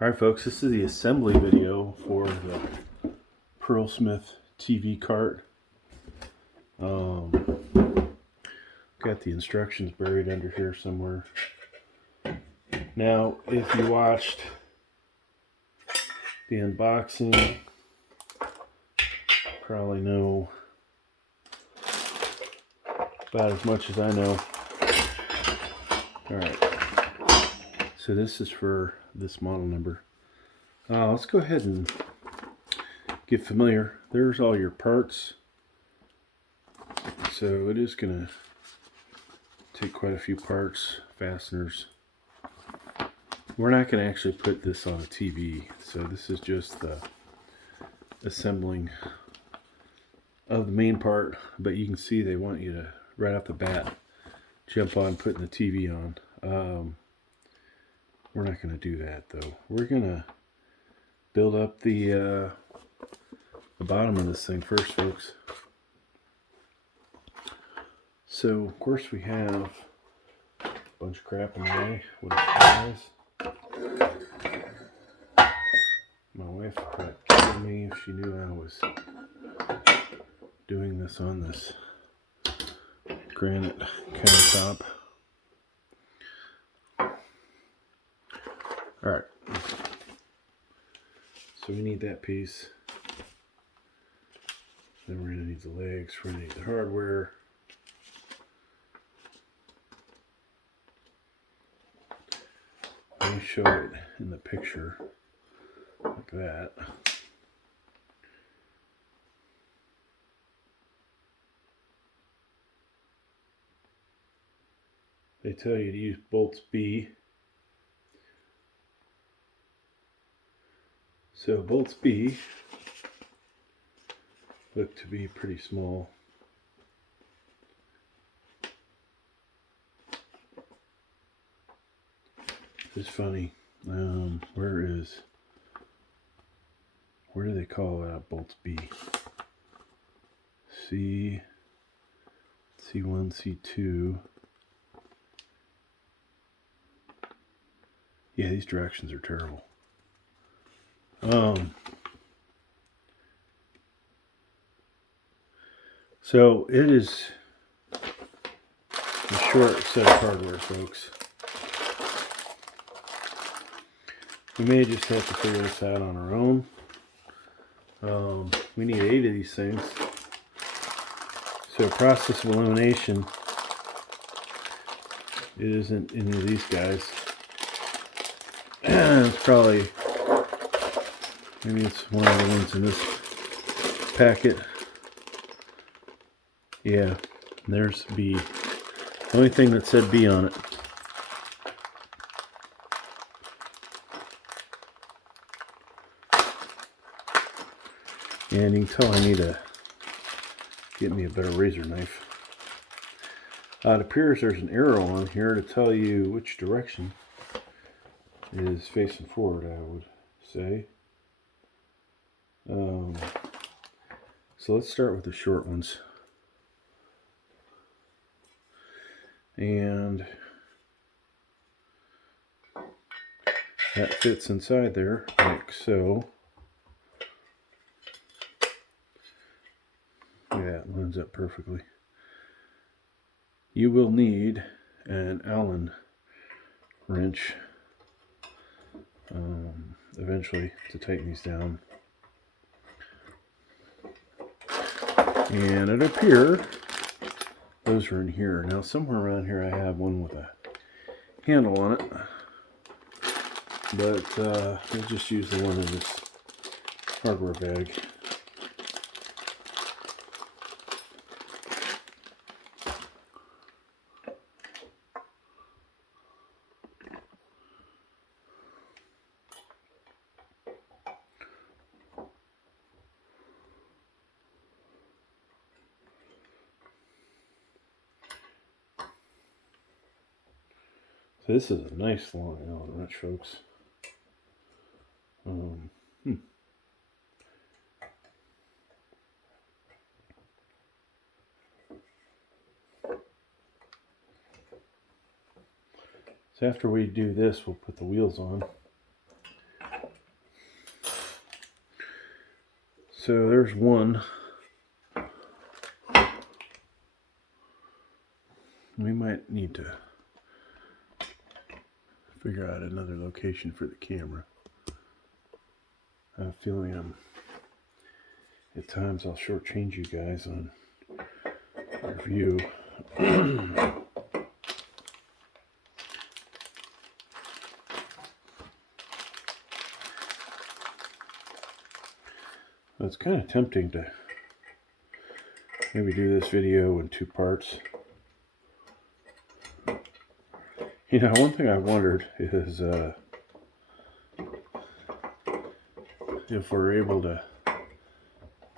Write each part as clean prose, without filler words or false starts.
Alright folks, this is the assembly video for the Perlesmith TV cart. Got the instructions buried under here somewhere. Now, if you watched the unboxing, probably know about as much as I know. Alright, so this is for this model number. Let's go ahead and get familiar. There's all your parts. So it is going to take quite a few parts, fasteners. We're not going to actually put this on a TV, so this is just the assembling of the main part, but you can see they want you to, right off the bat, jump on putting the TV on. We're not going to do that though. We're going to build up the bottom of this thing first, folks. So of course we have a bunch of crap in the way with the supplies. My wife would probably kill me if she knew I was doing this on this granite countertop. Alright, so we need that piece. Then we're going to need the legs, we're going to need the hardware. Let me show it in the picture like that. They tell you to use bolts B. So bolts B look to be pretty small. It's funny. Where do they call bolts B? C, C1, C2. Yeah, these directions are terrible. So it is a short set of hardware, folks. We may just have to figure this out on our own. We need 8 of these things. So process of elimination, it isn't any of these guys. It's probably, maybe it's one of the ones in this packet. Yeah, there's B. The only thing that said B on it. And you can tell I need to get me a better razor knife. It appears there's an arrow on here to tell you which direction is facing forward, I would say. So let's start with the short ones. And that fits inside there like so. Yeah, it lines up perfectly. You will need an Allen wrench eventually to tighten these down. And it appears those are in here. Now somewhere around here I have one with a handle on it, but we'll just use the one in this hardware bag. So this is a nice long Allen wrench, folks. So after we do this, we'll put the wheels on. So there's one. We might need to figure out another location for the camera. I have a feeling at times I'll shortchange you guys on our view. It's kind of tempting to maybe do this video in 2 parts. You know, one thing I wondered is if we're able to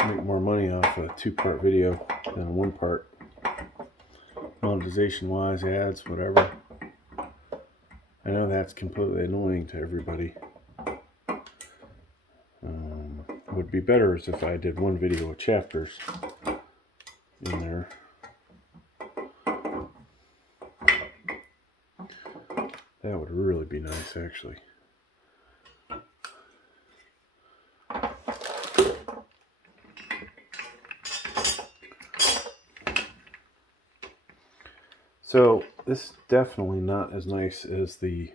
make more money off a 2-part video than a 1-part, monetization wise, ads, whatever. I know that's completely annoying to everybody. What would be better is if I did 1 video with chapters in there. That would really be nice, actually. So this is definitely not as nice as the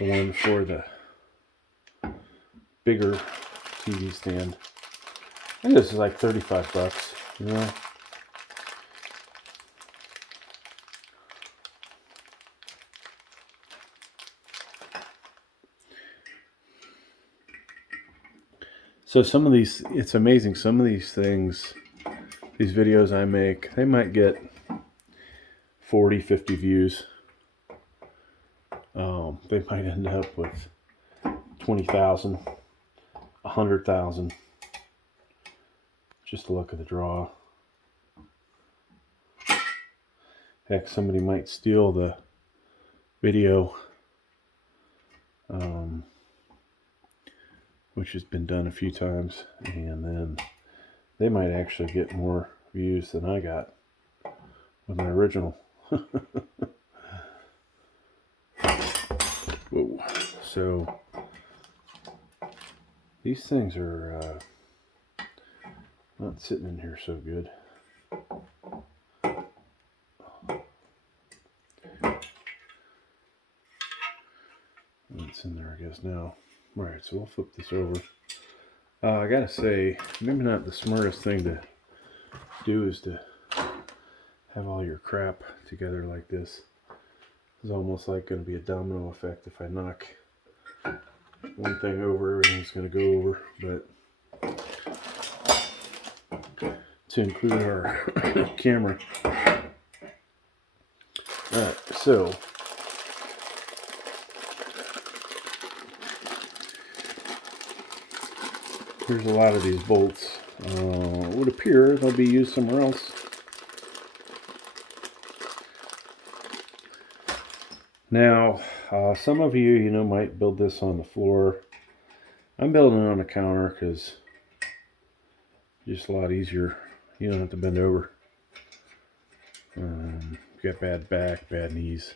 one for the bigger TV stand. I think this is like 35 bucks, you know. So some of these, it's amazing, some of these things, these videos I make, they might get 40, 50 views. They might end up with 20,000, 100,000. Just the luck of the draw. Heck, somebody might steal the video, which has been done a few times, and then they might actually get more views than I got with my original. Whoa. So these things are not sitting in here so good. It's in there, I guess, now. Alright, so we'll flip this over. I gotta say, maybe not the smartest thing to do is to have all your crap together like this. It's almost like going to be a domino effect. If I knock one thing over, everything's going to go over. But to include our camera. Alright, so here's a lot of these bolts. It would appear they'll be used somewhere else. Now, some of you, might build this on the floor. I'm building it on a counter because it's just a lot easier. You don't have to bend over. You got bad back, bad knees.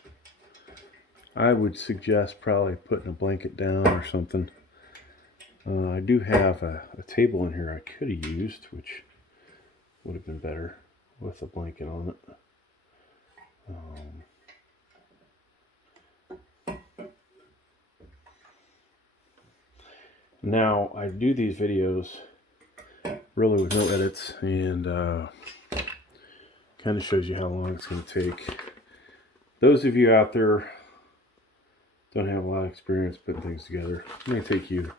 I would suggest probably putting a blanket down or something. I do have a table in here I could have used, which would have been better with a blanket on it. Now, I do these videos really with no edits, and kind of shows you how long it's going to take. Those of you out there don't have a lot of experience putting things together. It may take you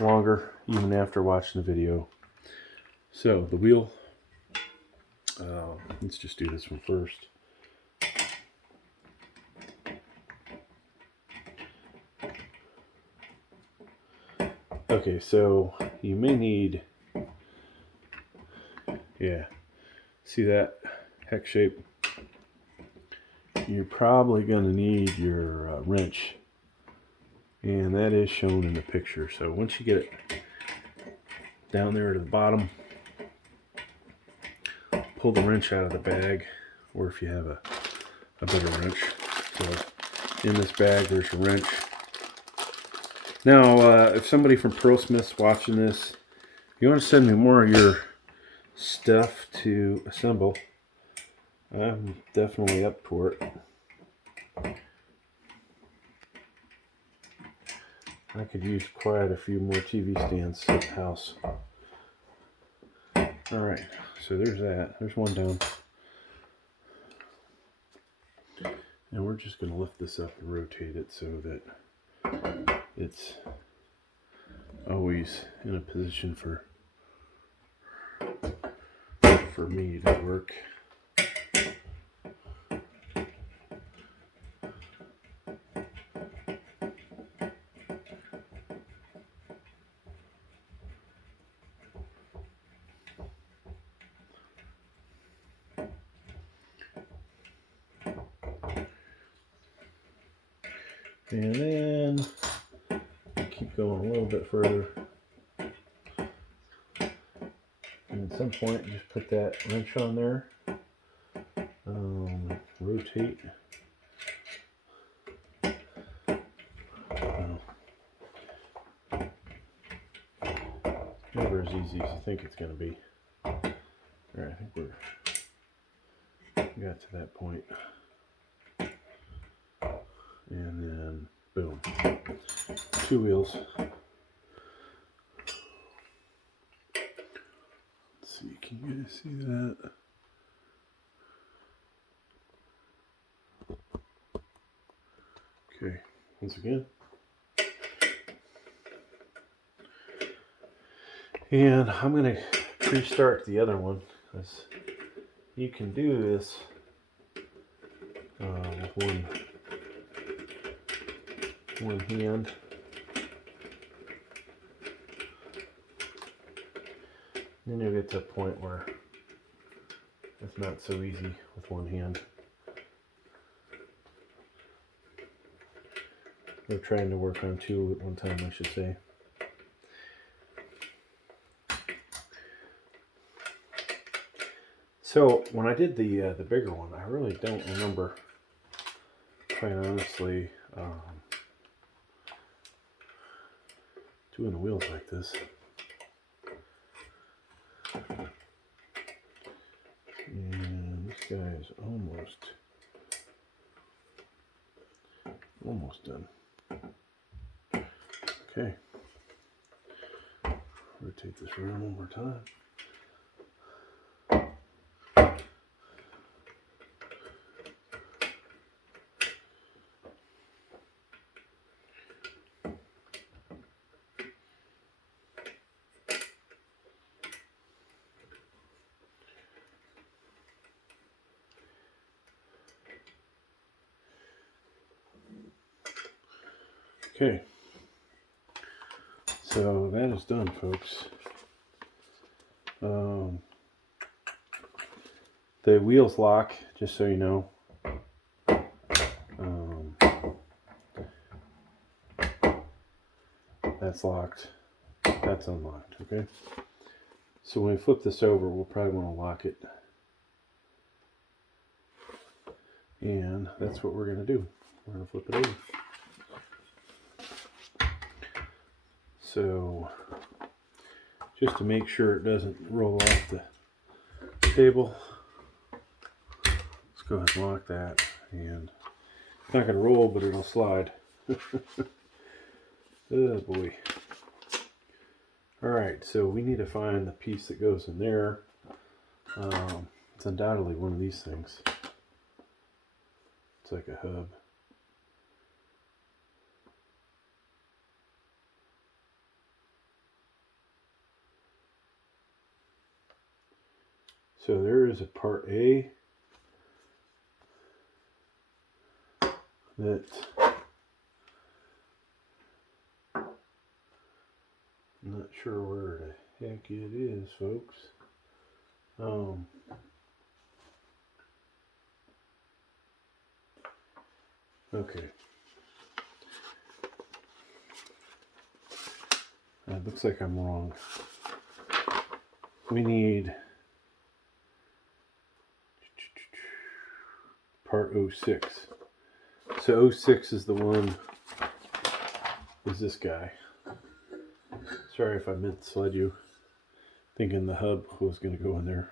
longer, even after watching the video. So, the wheel, let's just do this one first. Okay, so you may need, see that hex shape? You're probably going to need your wrench, and that is shown in the picture. So once you get it down there to the bottom, pull the wrench out of the bag, or if you have a better wrench. So in this bag there's a wrench. Now, if somebody from Perlesmith's watching this, If you want to send me more of your stuff to assemble, I'm definitely up for it. I could use quite a few more TV stands at the house. Alright, so there's that. There's one down. And we're just going to lift this up and rotate it so that it's always in a position for me to work. And then keep going a little bit further. And at some point, just put that wrench on there. Rotate. Never as easy as you think it's going to be. Alright, I think we got to that point. And then, boom. 2 wheels. Let's see, can you guys see that? Okay, once again. And I'm going to pre-start the other one, because you can do this with one hand. Then you'll get to a point where it's not so easy with one hand. We're trying to work on 2 at one time, I should say. So when I did the bigger one, I really don't remember, quite honestly, doing the wheels like this. And this guy is almost done. Okay. Rotate this around one more time. Okay, so that is done, folks. The wheels lock, just so you know. That's locked. That's unlocked, okay? So when we flip this over, we'll probably want to lock it. And that's what we're going to do. We're going to flip it over. So, just to make sure it doesn't roll off the table, let's go ahead and lock that. And it's not going to roll, but it'll slide. Oh boy. Alright, so we need to find the piece that goes in there. It's undoubtedly one of these things. It's like a hub. So there is a part A that I'm not sure where the heck it is, folks. Okay. It looks like I'm wrong. We need part 06. So 06 is the one, is this guy. Sorry if I misled you. thinking the hub was going to go in there.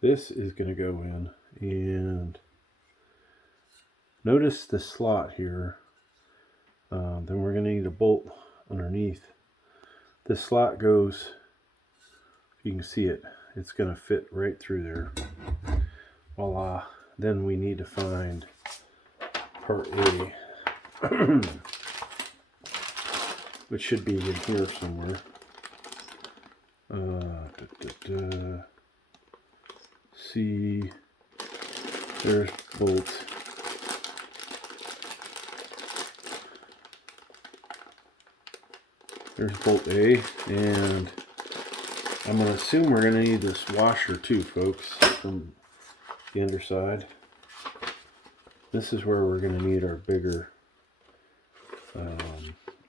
This is going to go in, and notice the slot here. Then we're going to need a bolt underneath. This slot goes, you can see it, it's going to fit right through there. Voila. Then we need to find part A, which should be in here somewhere. See, there's bolt. There's bolt A, and I'm going to assume we're going to need this washer too, folks, from the underside. This is where we're going to need our bigger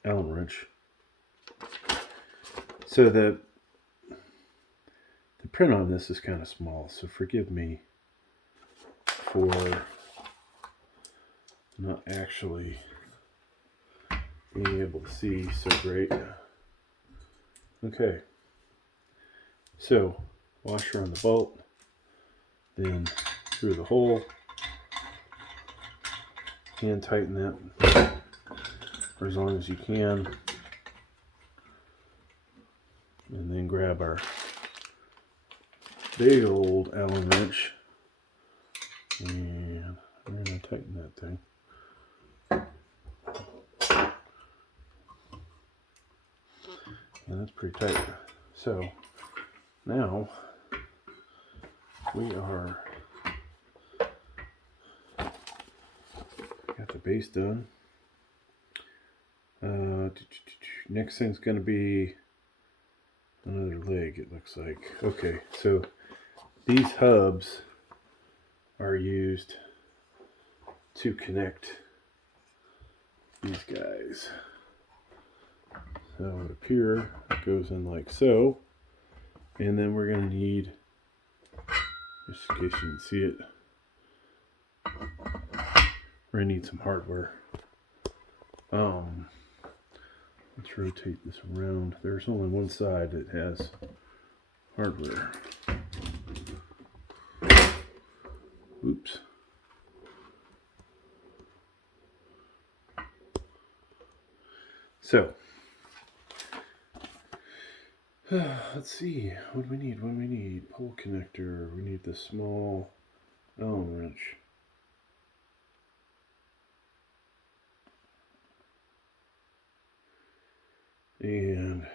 Allen wrench. So the print on this is kind of small, so forgive me for not actually being able to see so great. Okay, so washer on the bolt, then through the hole, hand tighten that for as long as you can, and then grab our big old Allen wrench, and we're going to tighten that thing. And that's pretty tight. So now we are got the base done. Next thing's going to be another leg, it looks like. Okay, so these hubs are used to connect these guys. So up here, it goes in like so, and then we're going to need, just in case you can see it, we're going to need some hardware. Let's rotate this around. There's only one side that has hardware. Oops. So, let's see. What do we need? What do we need? Pole connector. We need the small Allen wrench. And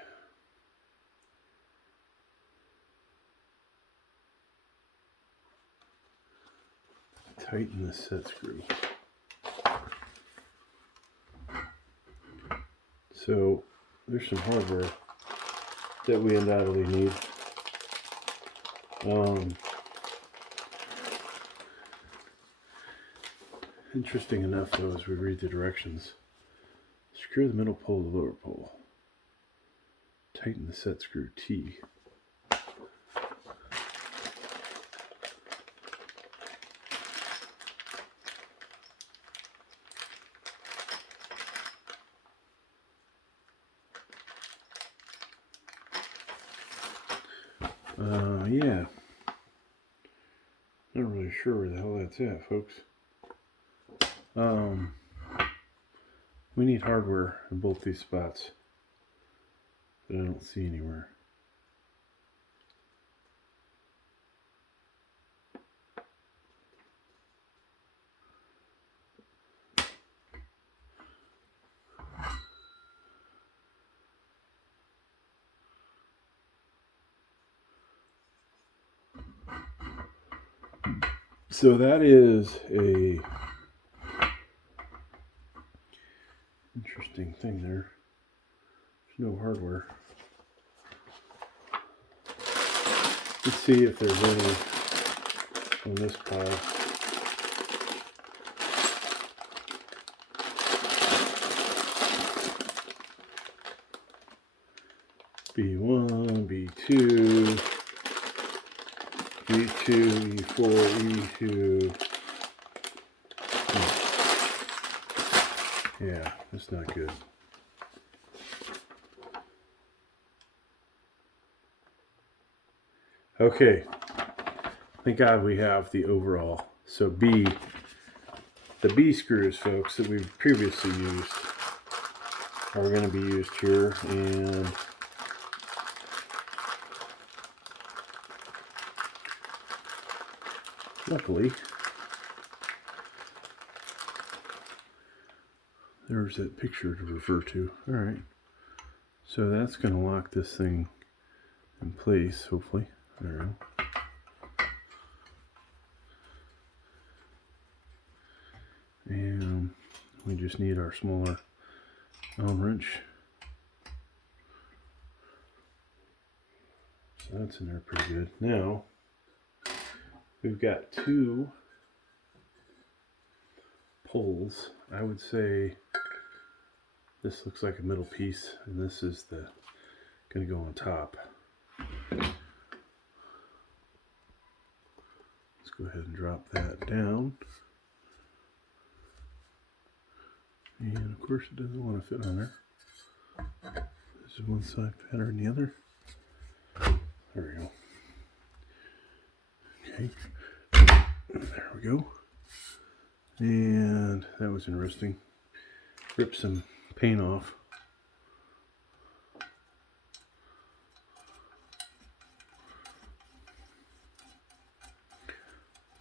tighten the set screw. So there's some hardware that we undoubtedly need. Interesting enough, though, as we read the directions, screw the middle pole to the lower pole. Tighten the set screw T. Yeah. Not really sure where the hell that's at, folks. We need hardware in both these spots that I don't see anywhere. So that is a interesting thing there. There's no hardware. Let's see if there's any on this pile. B1, B2, E2, E4, E2. Yeah, that's not good. Okay, thank God we have the overall. So the B screws, folks, that we've previously used are going to be used here, and luckily there's that picture to refer to. All right, so that's going to lock this thing in place, hopefully. There we go. And we just need our smaller Allen wrench. So that's in there pretty good. Now, we've got two poles. I would say this looks like a middle piece, and this is the going to go on top. Let's go ahead and drop that down. And of course it doesn't want to fit on there. This is one side better than the other. There we go. Okay. There we go. And that was interesting. Rip some paint off.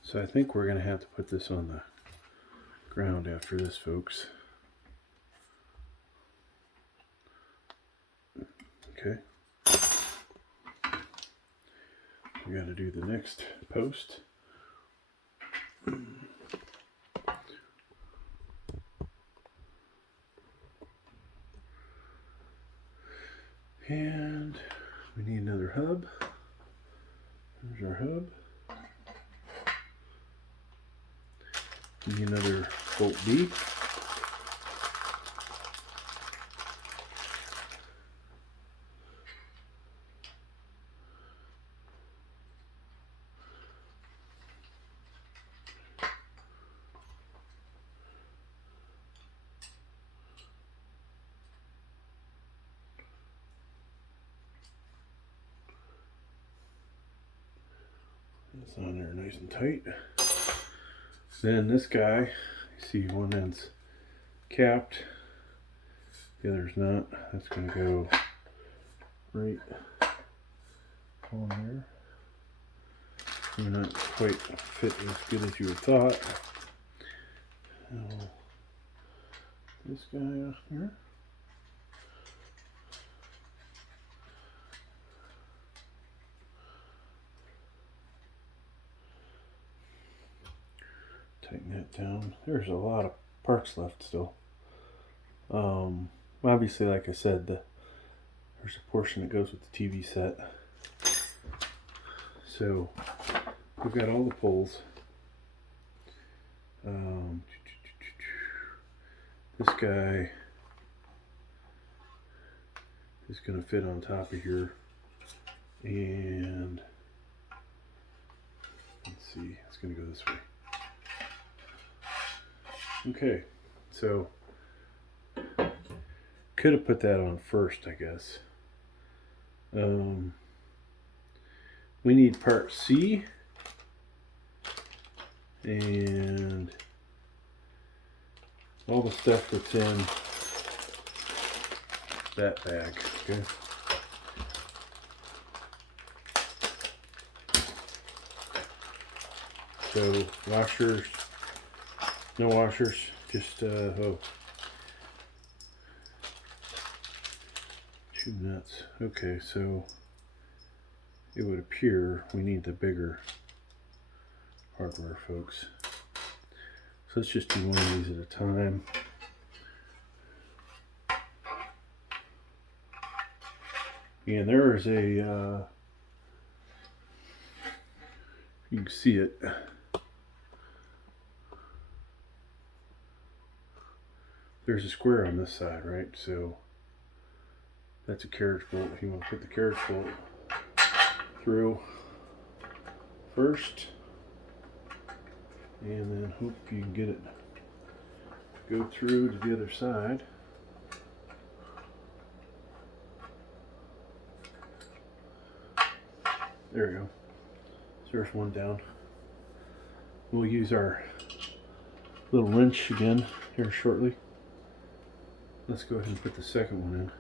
So I think we're going to have to put this on the ground after this, folks. Okay. We got to do the next post. And we need another hub. There's our hub. We need another bolt B. It's on there nice and tight. Then this guy, you see one end's capped, the other's not. That's going to go right on there. We're not quite fit as good as you would thought. Now, this guy up here. Tighten that down. There's a lot of parts left still. Obviously, like I said, there's a portion that goes with the TV set. So we've got all the poles. This guy is going to fit on top of here, and let's see, it's going to go this way. Okay, so could have put that on first, I guess. We need part C and all the stuff that's in that bag. Okay. So washers, no washers, just tube nuts. Okay, so it would appear we need the bigger hardware, folks. So let's just do one of these at a time. And there is a, you can see it. There's a square on this side, right? So that's a carriage bolt. If you want to put the carriage bolt through first, and then hope you can get it go through to the other side. There we go. So there's one down. We'll use our little wrench again here shortly. Let's go ahead and put the second one in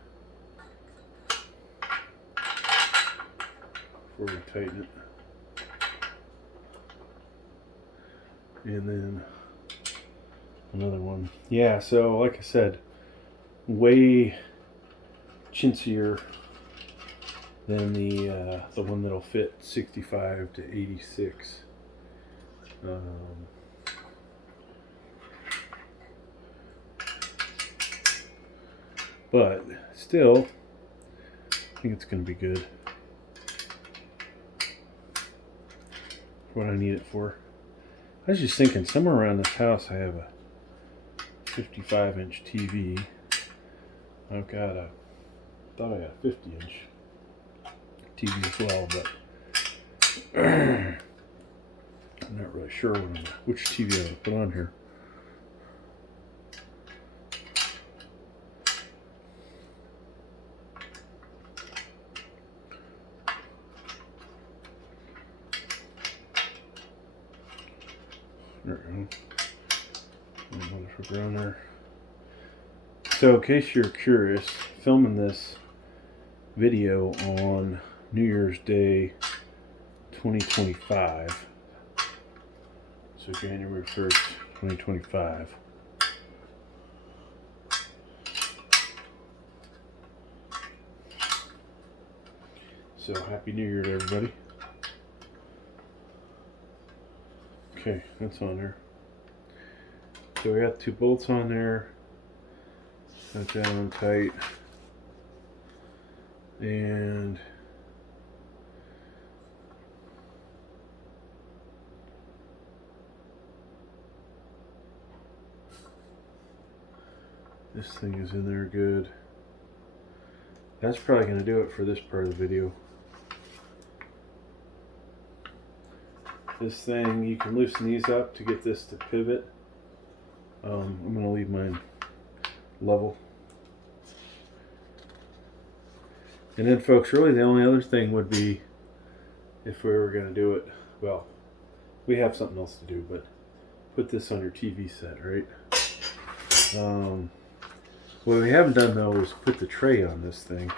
before we tighten it. And then another one. Yeah, so like I said, way chintzier than the one that'll fit 65 to 86. But still, I think it's going to be good for what I need it for. I was just thinking, somewhere around this house I have a 55-inch TV. I've got thought I had a 50-inch TV as well, but I'm not really sure which TV I would put on here. There we go. Around there. So in case you're curious, filming this video on New Year's Day 2025. So January 1st, 2025. So Happy New Year to everybody. Okay, that's on there. So we got 2 bolts on there. Got that on tight. And this thing is in there good. That's probably going to do it for this part of the video. This thing, you can loosen these up to get this to pivot. I'm going to leave mine level. And then folks, really the only other thing would be, if we were going to do it, well, we have something else to do, but put this on your TV set, right? What we haven't done though is put the tray on this thing.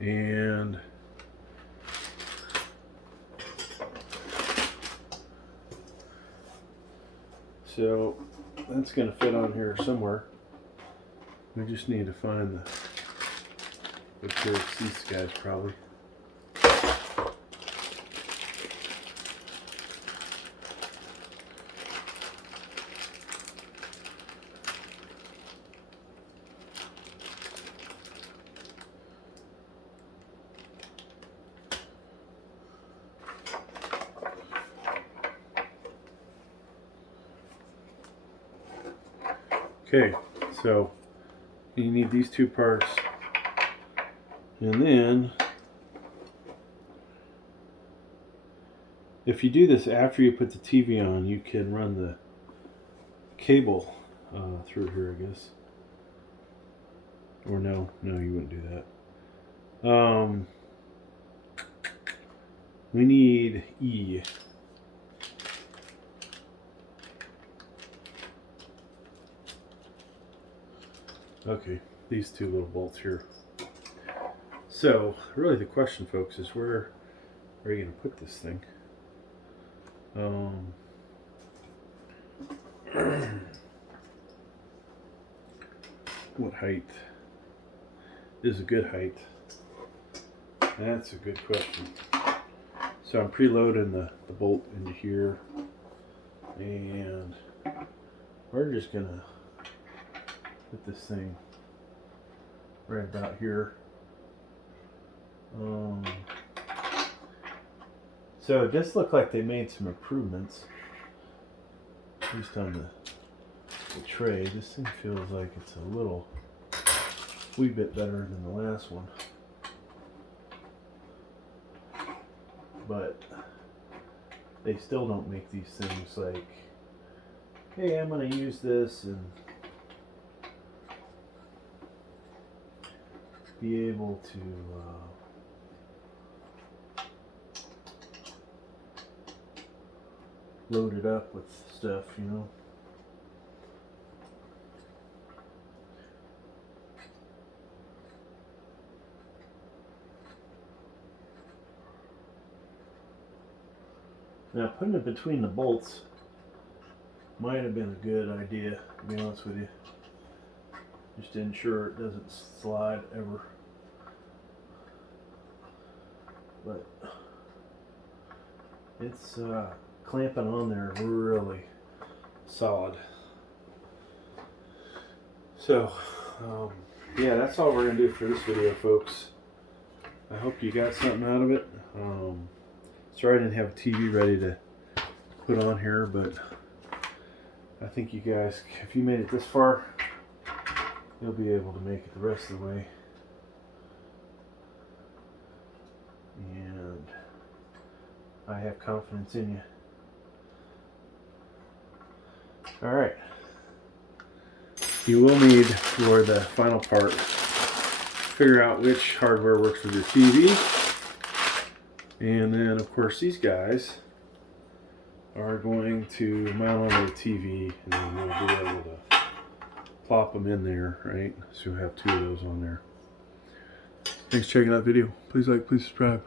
And so that's going to fit on here somewhere. We just need to find the pair of seats, guys, probably. Okay, so you need these 2 parts, and then if you do this after you put the TV on, you can run the cable through here, I guess. Or no, you wouldn't do that. We need E. Okay, these 2 little bolts here. So, really the question, folks, is where are you going to put this thing? What height is a good height? That's a good question. So I'm preloading the bolt into here, and we're just going to put this thing right about here. So it does look like they made some improvements, at least on the tray. This thing feels like it's a wee bit better than the last one, but they still don't make these things like, hey, I'm going to use this and be able to loaded up with stuff, you know. Now putting it between the bolts might have been a good idea, to be honest with you. Just to ensure it doesn't slide ever. But it's clamping on there really solid. So yeah, that's all we're gonna do for this video, folks. I hope you got something out of it. Sorry I didn't have a TV ready to put on here, but I think you guys, if you made it this far, you'll be able to make it the rest of the way. And I have confidence in you. Alright. You will need, for the final part, figure out which hardware works with your TV. And then, of course, these guys are going to mount on the TV, and then we'll be able to plop them in there, right? So you'll have two of those on there. Thanks for checking out the video. Please like, please subscribe.